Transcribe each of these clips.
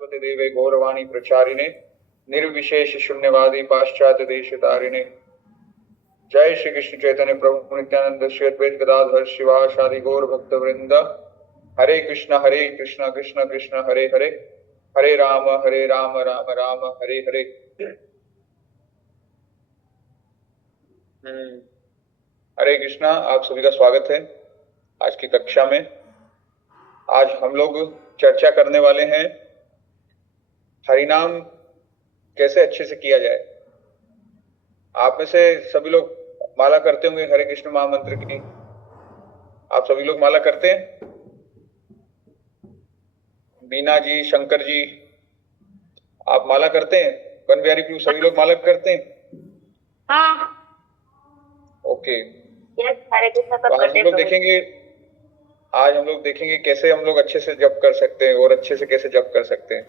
सरस्वती देवे गौरवाणी प्रचारिणे निर्विशेष शून्यवादी पाश्चात्य देश तारिणे। जय श्री कृष्ण चैतन्य प्रभु नित्यानंद श्री अद्वैत गदाधर शिवासादि गौर भक्त वृंद। हरे कृष्ण कृष्ण कृष्ण हरे हरे, हरे राम राम राम हरे हरे। हरे कृष्णा, आप सभी का स्वागत है आज की कक्षा में। आज हम लोग चर्चा करने वाले हैं हरिनाम कैसे अच्छे से किया जाए। आप में से सभी लोग माला करते होंगे हरे कृष्ण महामंत्र की। आप सभी लोग माला करते हैं? बीना जी, शंकर जी, आप माला करते हैं? वन बिहारी प्रभु, सभी लोग माला करते हैं? हाँ। ओके। हरे कृष्ण। तो आज हम लोग देखेंगे कैसे हम लोग अच्छे से जप कर सकते हैं और अच्छे से कैसे जप कर सकते हैं।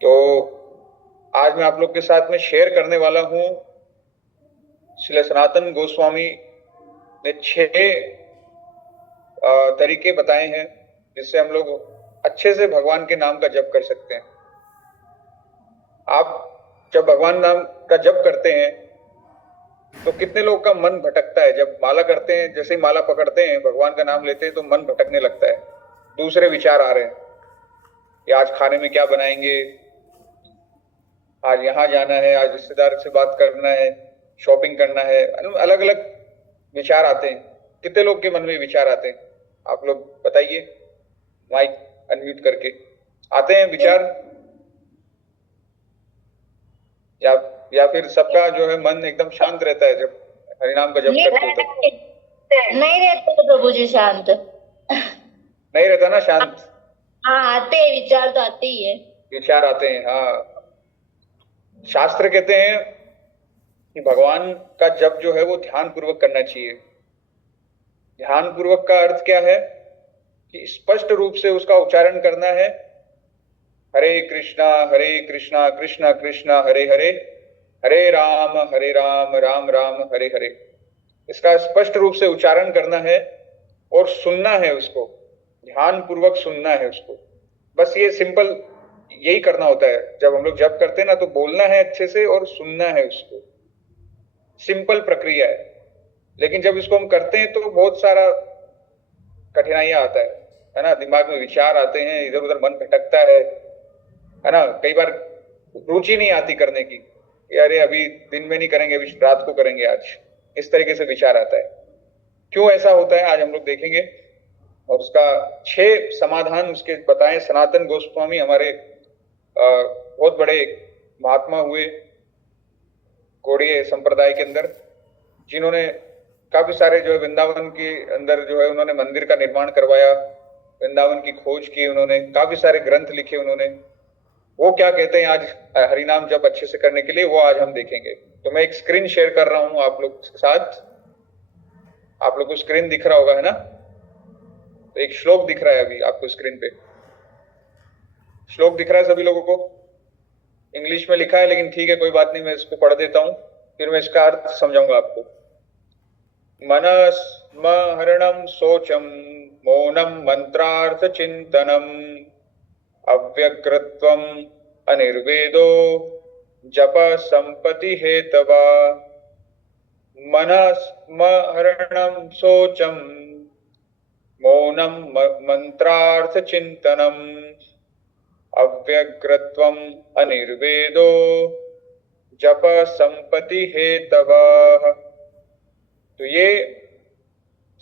तो आज मैं आप लोग के साथ में शेयर करने वाला हूं, श्री सनातन गोस्वामी ने 6 तरीके बताए हैं जिससे हम लोग अच्छे से भगवान के नाम का जप कर सकते हैं। आप जब भगवान नाम का जप करते हैं तो कितने लोग का मन भटकता है? जब माला करते हैं, जैसे ही माला पकड़ते हैं, भगवान का नाम लेते हैं तो मन भटकने लगता है, दूसरे विचार आ रहे हैं कि आज खाने में क्या बनाएंगे, आज यहाँ जाना है, आज रिश्तेदार से बात करना है, शॉपिंग करना है, अलग अलग विचार आते हैं। कितने लोग के मन में विचार आते हैं? आप लोग बताइए, माइक अनम्यूट करके। आते हैं विचार या फिर सबका जो है मन एकदम शांत रहता है जब हरिनाम का जप करते हैं? तो नहीं रहते प्रभु जी, शांत नहीं रहता ना शांत? हाँ, आते हैं विचार, तो आते ही है, विचार आते हैं। हाँ, शास्त्र कहते हैं कि भगवान का जप जो है वो ध्यान पूर्वक करना चाहिए। ध्यान पूर्वक का अर्थ क्या है कि स्पष्ट रूप से उसका उच्चारण करना है, हरे कृष्णा कृष्ण कृष्ण हरे हरे, हरे राम राम राम हरे हरे। इसका स्पष्ट रूप से उच्चारण करना है और सुनना है, उसको ध्यान पूर्वक सुनना है उसको। बस ये सिंपल यही करना होता है। जब हम लोग जप करते हैं ना, तो बोलना है अच्छे से और सुनना है उसको। सिंपल प्रक्रिया है, लेकिन जब इसको हम करते हैं तो बहुत सारा कठिनाइयां आता है ना। दिमाग में विचार आते हैं, इधर उधर मन भटकता है ना। कई बार रुचि नहीं आती करने की, अरे अभी दिन में नहीं करेंगे, अभी रात को करेंगे आज, इस तरीके से विचार आता है। क्यों ऐसा होता है आज हम लोग देखेंगे, और उसका 6 समाधान उसके बताएं। सनातन गोस्वामी हमारे बहुत बड़े महात्मा हुए गौड़ीय संप्रदाय के अंदर, जिन्होंने काफी सारे जो है वृंदावन के अंदर जो है उन्होंने मंदिर का निर्माण करवाया, वृंदावन की खोज की उन्होंने, काफी सारे ग्रंथ लिखे उन्होंने। वो क्या कहते हैं आज हरिनाम जब अच्छे से करने के लिए, वो आज हम देखेंगे। तो मैं एक स्क्रीन शेयर कर रहा हूं आप लोग के साथ। आप लोग को स्क्रीन दिख रहा होगा, है ना? तो एक श्लोक दिख रहा है अभी आपको स्क्रीन पे। श्लोक दिख रहा है सभी लोगों को? इंग्लिश में लिखा है, लेकिन ठीक है, कोई बात नहीं, मैं इसको पढ़ देता हूं, फिर मैं इसका अर्थ समझाऊंगा आपको। मनस्मरणं शोचम मौनम मंत्रार्थ चिंतनम अव्यग्रत्वम अनिर्वेदो जप संपत्ति हेतवा। मनस्मरणं शोचम मौनम मंत्रार्थ चिंतनम अव्यग्रत्वम अनिर्वेदो जप संपत्ति हेतवा। तो ये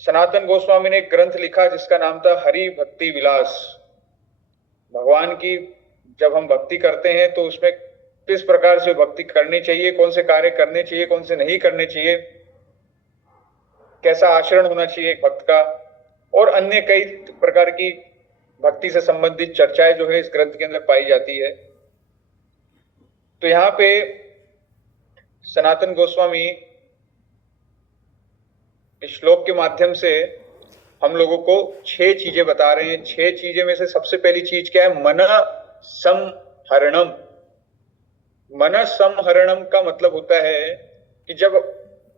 सनातन गोस्वामी ने एक ग्रंथ लिखा जिसका नाम था हरि भक्ति विलास। भगवान की जब हम भक्ति करते हैं तो उसमें किस प्रकार से भक्ति करनी चाहिए, कौन से कार्य करने चाहिए, कौन से नहीं करने चाहिए, कैसा आचरण होना चाहिए एक भक्त का, और अन्य कई प्रकार की भक्ति से संबंधित चर्चाएं जो है इस ग्रंथ के अंदर पाई जाती है। तो यहां पे सनातन गोस्वामी इस श्लोक के माध्यम से हम लोगों को 6 चीजें बता रहे हैं। 6 चीजें में से सबसे पहली चीज क्या है? मन संहरणम। मन संहरणम का मतलब होता है कि जब,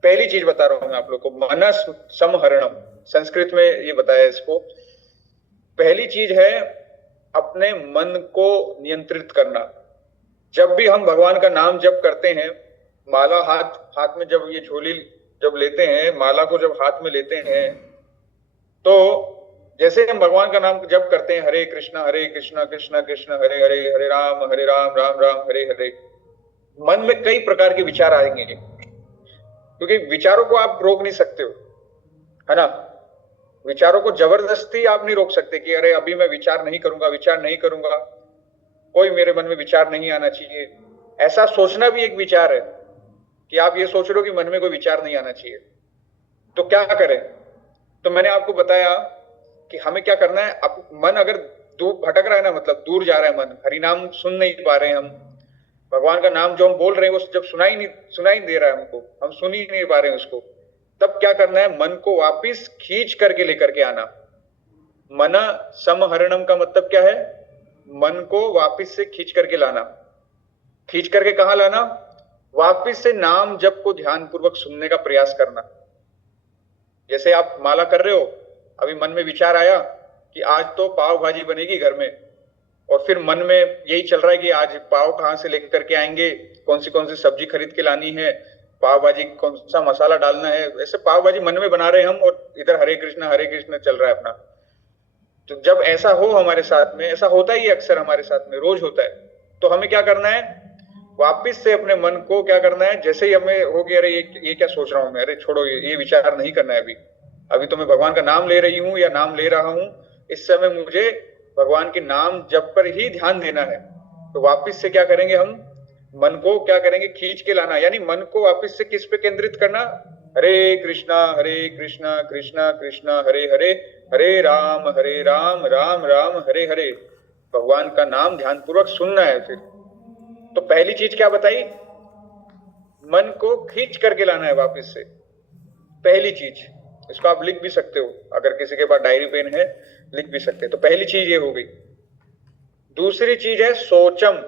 पहली चीज बता रहा हूं मैं आप लोग को, मन संहरणम, संस्कृत में ये बताया इसको। पहली चीज है अपने मन को नियंत्रित करना। जब भी हम भगवान का नाम जप करते हैं, माला हाथ में जब ये झोली जब लेते हैं, माला को जब हाथ में लेते हैं, तो जैसे हम भगवान का नाम जप करते हैं, हरे कृष्णा कृष्णा कृष्णा हरे हरे, हरे राम राम राम हरे हरे, मन में कई प्रकार के विचार आएंगे, क्योंकि विचारों को आप रोक नहीं सकते हो, है ना। विचारों को जबरदस्ती आप नहीं रोक सकते कि अरे अभी मैं विचार नहीं करूंगा, कोई मेरे मन में विचार नहीं आना चाहिए। ऐसा सोचना भी एक विचार है कि आप ये सोच रहे हो कि मन में कोई विचार नहीं आना चाहिए। तो क्या करें? तो मैंने आपको बताया कि हमें क्या करना है। अब मन अगर भटक रहा है ना, मतलब दूर जा रहा है मन, हरि नाम सुन नहीं पा रहे हैं हम, भगवान का नाम जो हम बोल रहे हैं वो जब सुनाई नहीं दे रहा है हमको, हम सुन ही नहीं पा रहे हैं उसको, तब क्या करना है? मन को वापिस खींच करके लेकर के आना। मना समहरणम का मतलब क्या है? मन को वापिस से खींच करके लाना। खींच करके कहां लाना? वापिस से नाम जप को ध्यान पूर्वक सुनने का प्रयास करना। जैसे आप माला कर रहे हो, अभी मन में विचार आया कि आज तो पाव भाजी बनेगी घर में, और फिर मन में यही चल रहा है कि आज पाव कहां से लेकर के आएंगे, कौन सी सब्जी खरीद के लानी है, पाव भाजी कौन सा मसाला डालना है। ऐसे पाव भाजी मन में बना रहे हैं हम, और इधर हरे कृष्ण चल रहा है अपना। तो जब ऐसा हो हमारे साथ में, ऐसा होता ही अक्सर हमारे साथ में, रोज होता है, तो हमें क्या करना है? वापिस से अपने मन को क्या करना है? जैसे ही हमें हो गया अरे ये क्या सोच रहा हूं मैं, अरे छोड़ो, ये विचार नहीं करना है अभी तो मैं भगवान का नाम ले रही हूं या नाम ले रहा हूं, इस समय मुझे भगवान के नाम जप पर ही ध्यान देना है। तो वापिस से क्या करेंगे हम? मन को क्या करेंगे? खींच के लाना, यानी मन को वापिस से किस पे केंद्रित करना? हरे कृष्णा कृष्णा कृष्णा हरे हरे, हरे राम राम राम हरे हरे। भगवान का नाम ध्यान पूर्वक सुनना है। फिर तो पहली चीज क्या बताई? मन को खींच करके लाना है वापिस से, पहली चीज। इसको आप लिख भी सकते हो, अगर किसी के पास डायरी पेन है लिख भी सकते हैं। तो पहली चीज ये हो गई। दूसरी चीज है सोचम।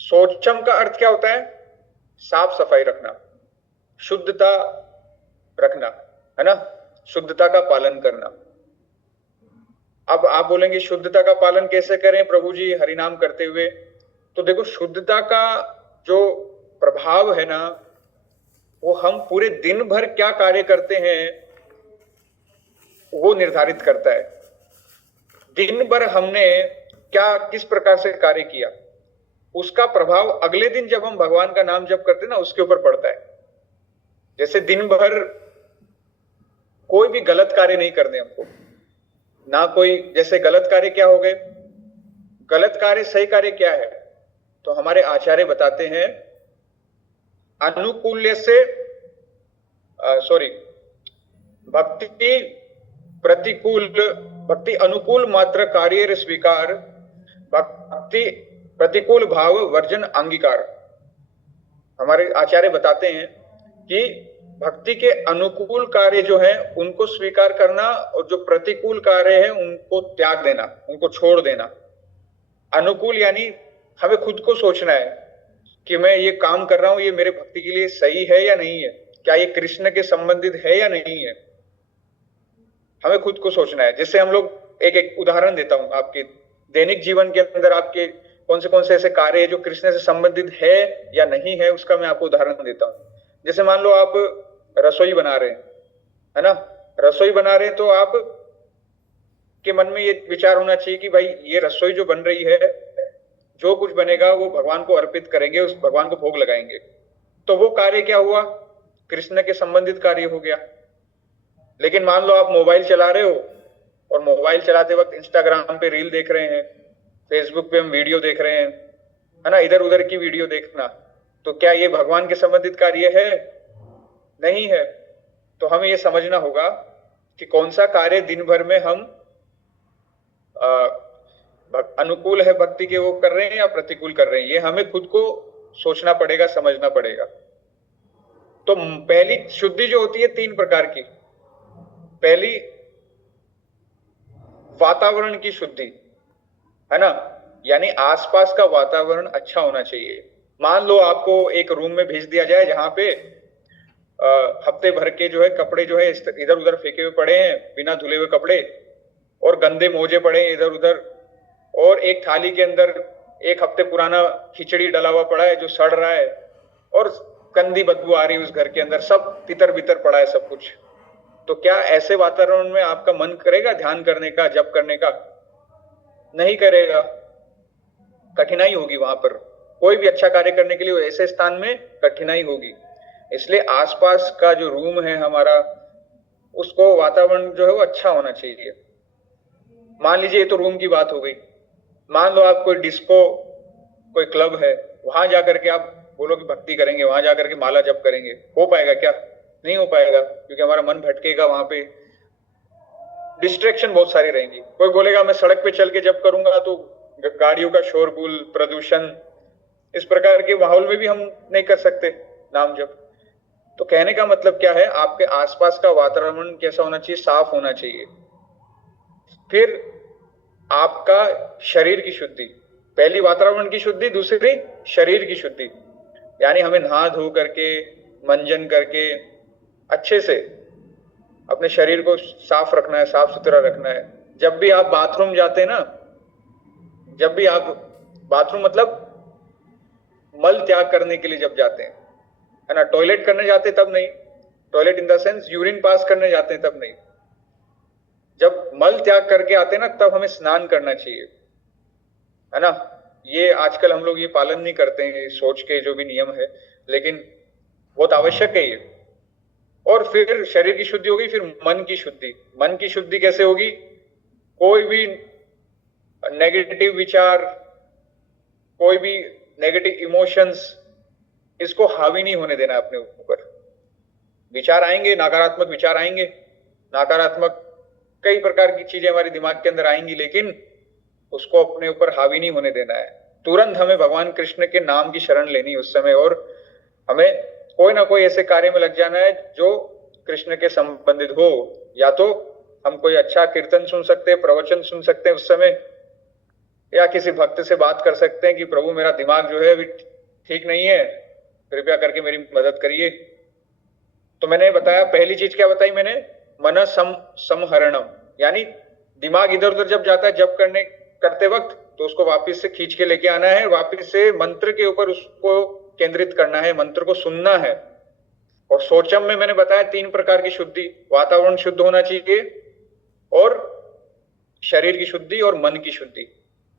सोचम का अर्थ क्या होता है? साफ सफाई रखना, शुद्धता रखना, है ना, शुद्धता का पालन करना। अब आप बोलेंगे शुद्धता का पालन कैसे करें प्रभु जी हरिनाम करते हुए? तो देखो, शुद्धता का जो प्रभाव है ना, वो हम पूरे दिन भर क्या कार्य करते हैं वो निर्धारित करता है। दिन भर हमने क्या किस प्रकार से कार्य किया, उसका प्रभाव अगले दिन जब हम भगवान का नाम जप करते हैं ना, उसके ऊपर पड़ता है। जैसे दिन भर कोई भी गलत कार्य नहीं करने हमको ना, कोई जैसे गलत कार्य क्या हो गए, गलत कार्य सही कार्य क्या है? तो हमारे आचार्य बताते हैं अनुकूल्य से भक्ति अनुकूल मात्र कार्य स्वीकार, भक्ति प्रतिकूल भाव वर्जन अंगीकार। हमारे आचार्य बताते हैं कि भक्ति के अनुकूल कार्य जो है उनको स्वीकार करना, और जो प्रतिकूल कार्य है उनको त्याग देना, उनको छोड़ देना। अनुकूल यानी हमें खुद को सोचना है कि मैं ये काम कर रहा हूं, ये मेरे भक्ति के लिए सही है या नहीं है, क्या ये कृष्ण के संबंधित है या नहीं है, हमें खुद को सोचना है। जैसे हम लोग एक उदाहरण देता हूं, आपके दैनिक जीवन के अंदर आपके कौन से ऐसे कार्य है जो कृष्ण से संबंधित है या नहीं है, उसका मैं आपको उदाहरण देता हूं। जैसे मान लो आप रसोई बना रहे हैं, है ना, रसोई बना रहे हैं, तो आप के मन में ये विचार होना चाहिए कि भाई ये रसोई जो बन रही है, जो कुछ बनेगा वो भगवान को अर्पित करेंगे, उस भगवान को भोग लगाएंगे। तो वो कार्य क्या हुआ? कृष्ण के संबंधित कार्य हो गया। लेकिन मान लो आप मोबाइल चला रहे हो, और मोबाइल चलाते वक्त इंस्टाग्राम पे रील देख रहे हैं, फेसबुक पे हम वीडियो देख रहे हैं, है ना, इधर उधर की वीडियो देखना, तो क्या ये भगवान के संबंधित कार्य है? नहीं है। तो हमें ये समझना होगा कि कौन सा कार्य दिन भर में हम अनुकूल है भक्ति के वो कर रहे हैं या प्रतिकूल कर रहे हैं, ये हमें खुद को सोचना पड़ेगा, समझना पड़ेगा। तो पहली शुद्धि जो होती है 3 प्रकार की। पहली वातावरण की शुद्धि, है ना, यानी आसपास का वातावरण अच्छा होना चाहिए। मान लो आपको एक रूम में भेज दिया जाए जहां पे हफ्ते भर के जो है कपड़े जो है इधर उधर फेंके हुए पड़े हैं, बिना धुले हुए कपड़े, और गंदे मोजे पड़े इधर उधर, और एक थाली के अंदर 1 हफ्ते पुराना खिचड़ी डला हुआ पड़ा है जो सड़ रहा है, और गंदी बदबू आ रही है उस घर के अंदर, सब तितर बितर पड़ा है सब कुछ, तो क्या ऐसे वातावरण में आपका मन करेगा ध्यान करने का, जप करने का? नहीं करेगा, कठिनाई होगी वहां पर। कोई भी अच्छा कार्य करने के लिए ऐसे स्थान में कठिनाई होगी। इसलिए आसपास का जो रूम है हमारा, उसको वातावरण जो है वो अच्छा होना चाहिए। मान लीजिए ये तो रूम की बात हो गई, मान लो आप कोई डिस्को, कोई क्लब है, वहां जाकर के आप बोलो कि भक्ति करेंगे, वहां जाकर के माला जप करेंगे, हो पाएगा क्या? नहीं हो पाएगा, क्योंकि हमारा मन भटकेगा, वहां पे डिस्ट्रैक्शन बहुत सारी रहेंगी। कोई बोलेगा मैं सड़क पे चल के जप करूंगा तो गाड़ियों का शोरगुल, प्रदूषण, इस प्रकार के माहौल में भी हम नहीं कर सकते नाम जप। तो कहने का मतलब क्या है, आपके आसपास का वातावरण कैसा होना चाहिए? साफ होना चाहिए। फिर आपका शरीर की शुद्धि, पहली वातावरण की शुद्धि, दूसरी शरीर की शुद्धि, यानी हमें नहा धो करके, मंजन करके अच्छे से अपने शरीर को साफ रखना है, साफ सुथरा रखना है। जब भी आप बाथरूम जाते हैं ना, जब भी आप बाथरूम मतलब मल त्याग करने के लिए जब जाते हैं, है ना, टॉयलेट करने जाते तब नहीं, toilet in the sense urine pass करने जाते हैं तब नहीं, जब मल त्याग करके आते हैं ना तब हमें स्नान करना चाहिए, है ना। ये आजकल हम लोग ये पालन नहीं करते हैं, सोच के जो भी नियम है, लेकिन बहुत आवश्यक है ये। और फिर शरीर की शुद्धि होगी, फिर मन की शुद्धि। मन की शुद्धि कैसे होगी? कोई भी नेगेटिव विचार, कोई भी नेगेटिव इमोशंस, इसको हावी नहीं होने देना अपने ऊपर। विचार आएंगे, नकारात्मक विचार आएंगे, नकारात्मक कई प्रकार की चीजें हमारे दिमाग के अंदर आएंगी, लेकिन उसको अपने ऊपर हावी नहीं होने देना है। तुरंत हमें भगवान कृष्ण के नाम की शरण लेनी उस समय, और हमें कोई ना कोई ऐसे कार्य में लग जाना है जो कृष्ण के संबंधित हो। या तो हम कोई अच्छा कीर्तन सुन सकते हैं, प्रवचन सुन सकते हैं उस समय, या किसी भक्त से बात कर सकते हैं कि प्रभु मेरा दिमाग जो है अभी ठीक नहीं है, कृपया करके मेरी मदद करिए। तो मैंने बताया, पहली चीज क्या बताई मैंने? मन संहरणम, यानी दिमाग इधर उधर जब जाता है जब करते वक्त, तो उसको वापस से खींच के लेके आना है, वापस से मंत्र के ऊपर उसको केंद्रित करना है, मंत्र को सुनना है। और सोचम में मैंने बताया 3 प्रकार की शुद्धि, वातावरण शुद्ध होना चाहिए, और शरीर की शुद्धि, और मन की शुद्धि,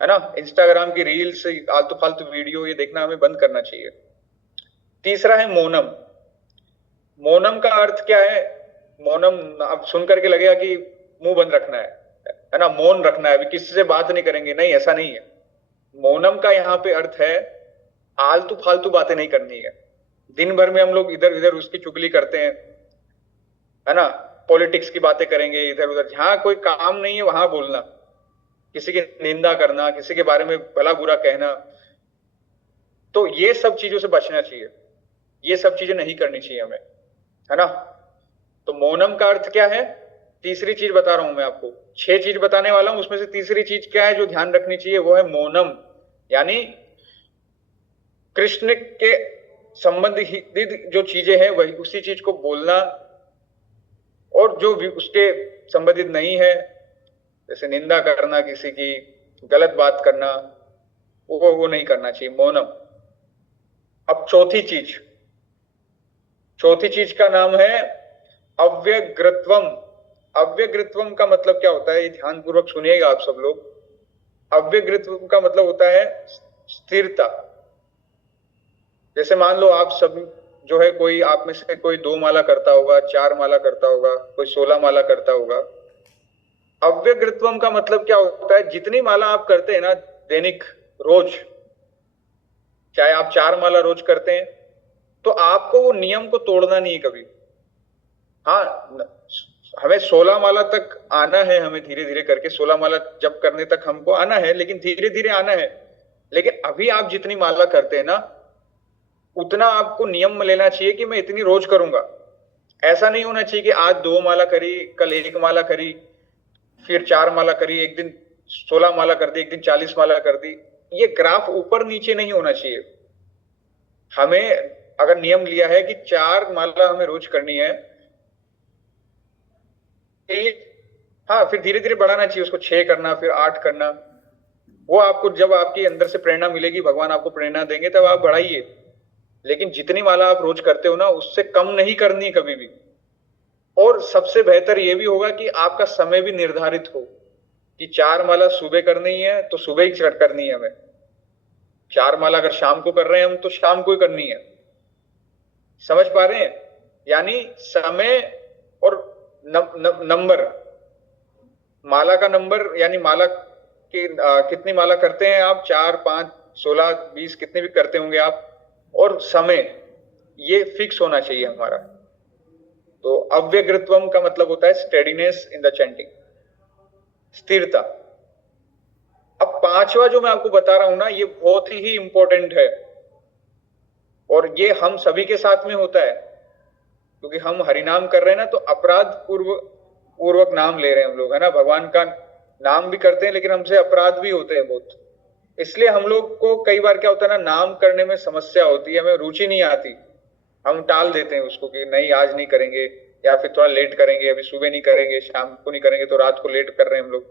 है ना। इंस्टाग्राम की रील्स, आलतू फालतू वीडियो ये देखना हमें बंद करना चाहिए। तीसरा है मौनम। मौनम का अर्थ क्या है? मौनम अब सुन करके लगेगा कि मुंह बंद रखना है ना, मौन रखना है, अभी किसी से बात नहीं करेंगे, नहीं, ऐसा नहीं है। मौनम का यहाँ पे अर्थ है आलतू फालतू बातें नहीं करनी है। दिन भर में हम लोग इधर उधर उसकी चुगली करते हैं, है ना, पॉलिटिक्स की बातें करेंगे इधर उधर, जहां कोई काम नहीं है वहां बोलना, किसी की निंदा करना, किसी के बारे में भला बुरा कहना, तो ये सब चीजों से बचना चाहिए, ये सब चीजें नहीं करनी चाहिए हमें, है ना। तो मौनम का अर्थ क्या है? तीसरी चीज बता रहा हूं मैं आपको, 6 चीज बताने वाला हूं, उसमें से तीसरी चीज क्या है जो ध्यान रखनी चाहिए? वो है मौनम, यानी कृष्ण के संबंधित जो चीजें हैं वही, उसी चीज को बोलना, और जो भी उसके संबंधित नहीं है, जैसे निंदा करना, किसी की गलत बात करना, वो नहीं करना चाहिए, मौनम। अब चौथी चीज का नाम है अव्यग्रत्वम। अव्यग्रत्वम का मतलब क्या होता है, ये ध्यान पूर्वक सुनिएगा आप सब लोग। अव्यग्रत्वम का मतलब होता है स्थिरता। जैसे मान लो आप सब जो है, कोई आप में से कोई 2 माला करता होगा, 4 माला करता होगा, कोई 16 माला करता होगा। अव्यग्रत्वम का मतलब क्या होता है? जितनी माला आप करते हैं ना दैनिक, रोज, चाहे आप 4 माला रोज करते हैं, तो आपको वो नियम को तोड़ना नहीं है कभी। हाँ, हमें 16 माला तक आना है, हमें धीरे धीरे करके 16 माला जब करने तक हमको आना है, लेकिन धीरे धीरे आना है। लेकिन अभी आप जितनी माला करते हैं ना, उतना आपको नियम में लेना चाहिए कि मैं इतनी रोज करूंगा। ऐसा नहीं होना चाहिए कि आज 2 माला करी, कल 1 माला करी, फिर 4 माला करी, एक दिन 16 माला कर दी, एक दिन 40 माला कर दी। ये ग्राफ ऊपर नीचे नहीं होना चाहिए। हमें अगर नियम लिया है कि 4 माला हमें रोज करनी है, हाँ, फिर धीरे धीरे बढ़ाना चाहिए उसको, 6 करना, फिर 8 करना। वो आपको जब आपके अंदर से प्रेरणा मिलेगी, भगवान आपको प्रेरणा देंगे, तब आप बढ़ाइए। लेकिन जितनी माला आप रोज करते हो ना, उससे कम नहीं करनी कभी भी। और सबसे बेहतर ये भी होगा कि आपका समय भी निर्धारित हो कि 4 माला सुबह करनी है तो सुबह ही करनी है हमें। 4 माला अगर शाम को कर रहे हैं हम, तो शाम को ही करनी है। समझ पा रहे हैं? यानी समय और नंबर, माला का नंबर, यानी माला की कितनी माला करते हैं आप, 4, 5, 16, 20 कितने भी करते होंगे आप, और समय ये फिक्स होना चाहिए हमारा। तो अव्यग्रत्वम का मतलब होता है स्टेडीनेस इन द चैंटिंग, स्थिरता। अब 5वां जो मैं आपको बता रहा हूं ना, ये बहुत ही इंपॉर्टेंट है, और ये हम सभी के साथ में होता है, क्योंकि हम हरिनाम कर रहे हैं ना, तो अपराध पूर्वक नाम ले रहे हैं हम लोग, है ना। भगवान का नाम भी करते हैं, लेकिन हमसे अपराध भी होते हैं बहुत। इसलिए हम लोग को कई बार क्या होता है ना, नाम करने में समस्या होती है, हमें रुचि नहीं आती, हम टाल देते हैं उसको कि नहीं आज नहीं करेंगे, या फिर थोड़ा लेट करेंगे, अभी सुबह नहीं करेंगे, शाम को नहीं करेंगे, तो रात को लेट कर रहे हैं हम लोग।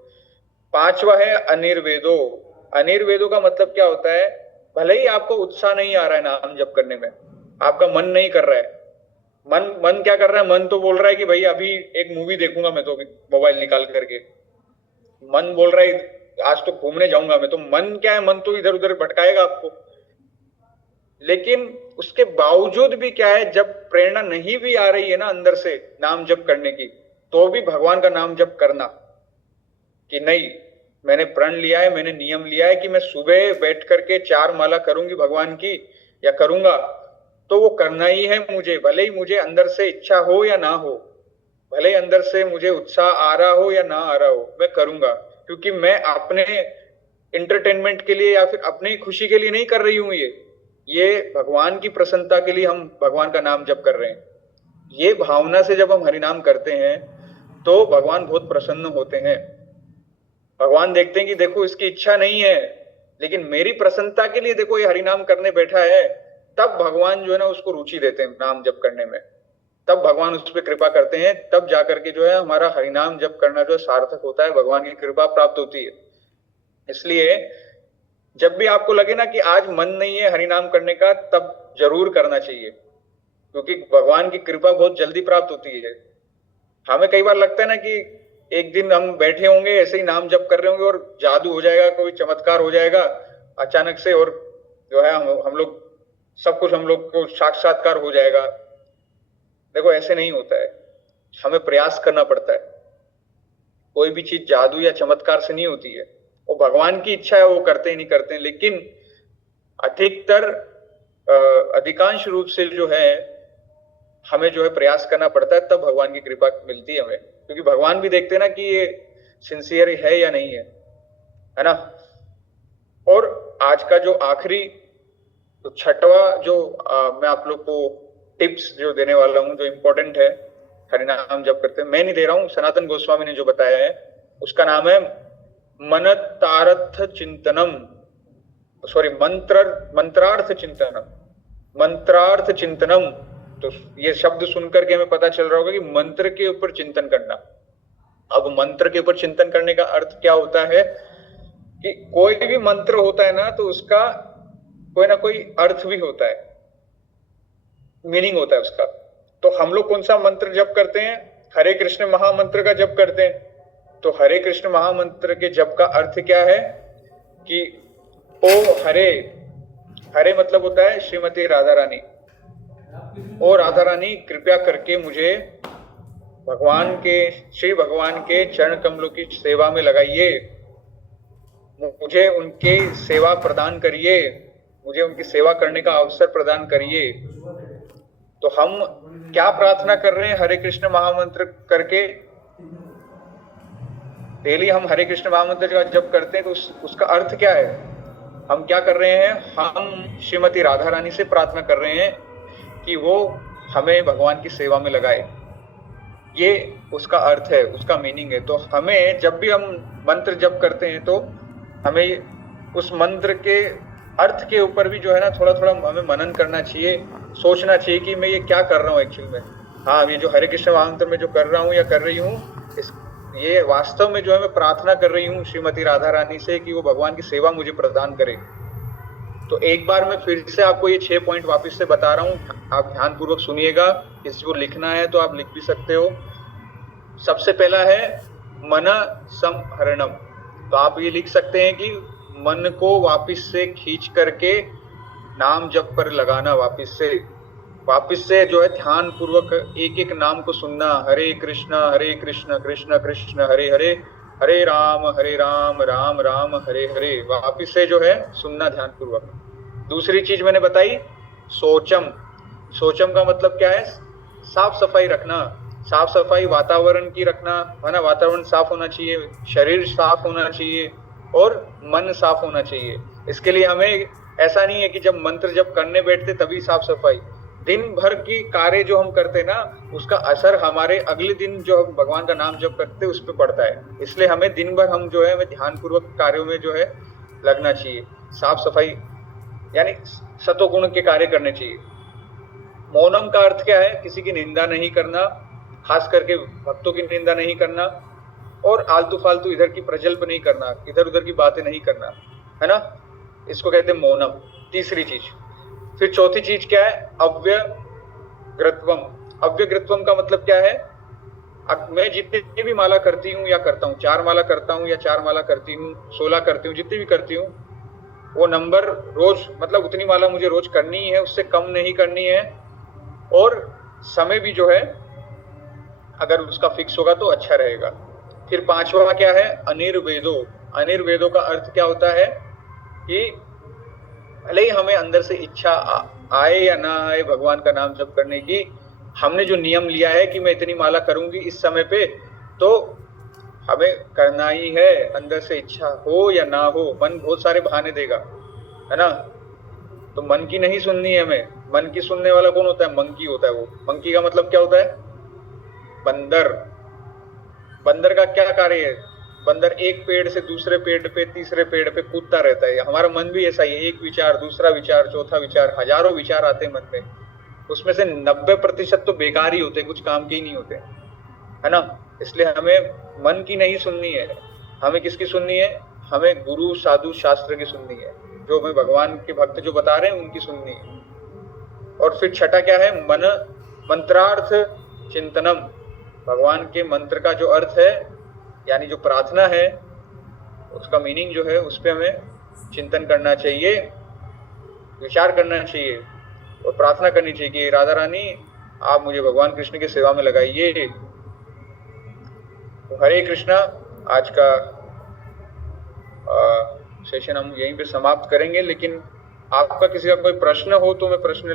5वां है अनिर्वेदो। अनिर्वेदो का मतलब क्या होता है, भले ही आपको उत्साह नहीं आ रहा है नाम जप करने में, आपका मन नहीं कर रहा है, मन क्या कर रहा है, मन तो बोल रहा है कि भाई अभी एक मूवी देखूंगा मैं, तो मोबाइल निकाल करके मन बोल रहा है आज तो घूमने जाऊंगा मैं, तो मन क्या है, मन तो इधर उधर भटकाएगा आपको। लेकिन उसके बावजूद भी क्या है, जब प्रेरणा नहीं भी आ रही है ना अंदर से नाम जप करने की, तो भी भगवान का नाम जप करना, कि नहीं मैंने प्रण लिया है, मैंने नियम लिया है कि मैं सुबह बैठ करके 4 माला करूंगी भगवान की, या करूंगा, तो वो करना ही है मुझे, भले ही मुझे अंदर से इच्छा हो या ना हो, भले ही अंदर से मुझे उत्साह आ रहा हो या ना आ रहा हो, मैं करूंगा। क्योंकि मैं अपने इंटरटेनमेंट के लिए या फिर अपनी खुशी के लिए नहीं कर रही हूं, ये भगवान की प्रसन्नता के लिए हम भगवान का नाम जप कर रहे हैं। ये भावना से जब हम हरिनाम करते हैं तो भगवान बहुत प्रसन्न होते हैं। भगवान देखते हैं कि देखो इसकी इच्छा नहीं है, लेकिन मेरी प्रसन्नता के लिए देखो ये हरिनाम करने बैठा है, तब भगवान जो है ना उसको रुचि देते हैं नाम जप करने में, तब भगवान उस पर कृपा करते हैं, तब जाकर के जो है हमारा हरिनाम जप करना जो सार्थक होता है, भगवान की कृपा प्राप्त होती है। इसलिए जब भी आपको लगे ना कि आज मन नहीं है हरिनाम करने का, तब जरूर करना चाहिए, क्योंकि भगवान की कृपा बहुत जल्दी प्राप्त होती है। हमें कई बार लगता है ना कि एक दिन हम बैठे होंगे ऐसे ही नाम जप कर रहे होंगे और जादू हो जाएगा, कोई चमत्कार हो जाएगा अचानक से, और जो है हम लोग सब कुछ हम लोग को साक्षात्कार हो जाएगा। देखो ऐसे नहीं होता है, हमें प्रयास करना पड़ता है। कोई भी चीज जादू या चमत्कार से नहीं होती है, वो भगवान की इच्छा है, वो करते ही नहीं करते हैं। लेकिन अधिकतर अधिकांश रूप से जो है हमें जो है प्रयास करना पड़ता है, तब भगवान की कृपा मिलती है हमें, क्योंकि भगवान भी देखते हैं ना कि ये सिंसियर है या नहीं है ना। और आज का जो आखिरी, तो 6वां जो मैं आप लोग को टिप्स जो देने वाला हूं, जो इंपॉर्टेंट है हरिनाम जब करते हैं, मैं नहीं दे रहा हूं, सनातन गोस्वामी ने जो बताया है, उसका नाम है मनतारथ चिंतनम, सॉरी मंत्रार्थ चिंतनम, मंत्रार्थ चिंतनम। तो ये शब्द सुनकर के हमें पता चल रहा होगा कि मंत्र के ऊपर चिंतन करना। अब मंत्र के ऊपर चिंतन करने का अर्थ क्या होता है कि कोई भी मंत्र होता है ना, तो उसका कोई ना कोई अर्थ भी होता है, मीनिंग होता है उसका। तो हम लोग कौन सा मंत्र जप करते हैं, हरे कृष्ण महामंत्र का जप करते हैं। तो हरे कृष्ण महामंत्र के जप का अर्थ क्या है कि ओ हरे, हरे मतलब होता है श्रीमती राधा रानी, ओ राधा रानी कृपया करके मुझे भगवान के, श्री भगवान के चरण कमलों की सेवा में लगाइए, मुझे उनकी सेवा प्रदान करिए, मुझे उनकी सेवा करने का अवसर प्रदान करिए। तो हम क्या प्रार्थना कर रहे हैं हरे कृष्ण महामंत्र करके, डेली हम हरे कृष्ण महामंत्र का जप करते हैं, तो उसका अर्थ क्या है, हम क्या कर रहे हैं, हम श्रीमती राधा रानी से प्रार्थना कर रहे हैं कि वो हमें भगवान की सेवा में लगाए। ये उसका अर्थ है, उसका मीनिंग है। तो हमें जब भी हम मंत्र जप करते हैं, तो हमें उस मंत्र के अर्थ के ऊपर भी जो है ना थोड़ा थोड़ा हमें मनन करना चाहिए, सोचना चाहिए कि मैं ये क्या कर रहा हूँ एक्चुअल में। हाँ, ये जो हरे कृष्ण महामंत्र में जो कर रहा हूँ या कर रही हूँ, ये वास्तव में जो है मैं प्रार्थना कर रही हूँ श्रीमती राधा रानी से कि वो भगवान की सेवा मुझे प्रदान करे। तो एक बार मैं फिर से आपको ये 6 पॉइंट वापस से बता रहा हूँ, आप ध्यान पूर्वक सुनिएगा। किसी को लिखना है तो आप लिख भी सकते हो। सबसे पहला है मन संहरणम। तो आप ये लिख सकते हैं कि मन को वापस से खींच करके नाम जप पर लगाना, वापस से जो है ध्यान पूर्वक एक एक नाम को सुनना। हरे कृष्ण कृष्ण कृष्ण हरे हरे, हरे राम राम राम हरे हरे। वापस से जो है सुनना ध्यान पूर्वक। दूसरी चीज मैंने बताई सोचम। सोचम का मतलब क्या है? साफ सफाई रखना। साफ सफाई वातावरण की रखना है ना, वातावरण साफ होना चाहिए, शरीर साफ होना चाहिए और मन साफ होना चाहिए। इसके लिए हमें ऐसा नहीं है कि जब मंत्र जब करने बैठते तभी साफ सफाई। दिन भर की कार्य जो हम करते ना, उसका असर हमारे अगले दिन जो हम भगवान का नाम जप करते उस पर पड़ता है। इसलिए हमें दिन भर हम जो है हमें ध्यान पूर्वक कार्यों में जो है लगना चाहिए। साफ सफाई यानी सतोगुण के कार्य करने चाहिए। मौनम का अर्थ क्या है? किसी की निंदा नहीं करना, खास करके भक्तों की निंदा नहीं करना और आलतू फालतू इधर की प्रजल्प नहीं करना, इधर उधर की बातें नहीं करना, है ना, इसको कहते हैं मौनम। तीसरी चीज। फिर चौथी चीज क्या है? अव्यग्रत्वम। अव्यग्रत्वम का मतलब क्या है? अब मैं जितनी भी माला करती हूँ या करता हूँ, 4 माला करता हूँ या 4 माला करती हूँ, 16 करती हूँ, जितनी भी करती हूँ, वो नंबर रोज मतलब उतनी माला मुझे रोज करनी ही है, उससे कम नहीं करनी है। और समय भी जो है अगर उसका फिक्स होगा तो अच्छा रहेगा। फिर 5वां क्या है? अनिर्वेदो। अनिर्वेदो का अर्थ क्या होता है कि भले ही हमें अंदर से इच्छा आए या ना आए भगवान का नाम जप करने की, हमने जो नियम लिया है कि मैं इतनी माला करूंगी इस समय पे, तो हमें करना ही है, अंदर से इच्छा हो या ना हो। मन बहुत सारे बहाने देगा, है ना, तो मन की नहीं सुननी है हमें। मन की सुनने वाला कौन होता है? मंकी होता है। वो मंकी का मतलब क्या होता है? बंदर। बंदर का क्या कार्य है? बंदर एक पेड़ से दूसरे पेड़ पे, तीसरे पेड़ पे कूदता रहता है। हमारा मन भी ऐसा ही है, एक विचार, दूसरा विचार, चौथा विचार, हजारों विचार आते हैं मन में, उसमें से 90% तो बेकार ही होते, कुछ काम के ही नहीं होते, है ना। इसलिए हमें मन की नहीं सुननी है, हमें किसकी सुननी है? हमें गुरु साधु शास्त्र की सुननी है, जो हमें भगवान के भक्त जो बता रहे हैं उनकी सुननी है। और फिर छठा क्या है? मंत्रार्थ चिंतनम। भगवान के मंत्र का जो अर्थ है यानी जो प्रार्थना है उसका मीनिंग जो है उस पर हमें चिंतन करना चाहिए, विचार करना चाहिए और प्रार्थना करनी चाहिए कि राधा रानी आप मुझे भगवान कृष्ण की सेवा में लगाइए। तो हरे कृष्णा। आज का सेशन हम यहीं पे समाप्त करेंगे, लेकिन आपका किसी का कोई प्रश्न हो तो मैं प्रश्न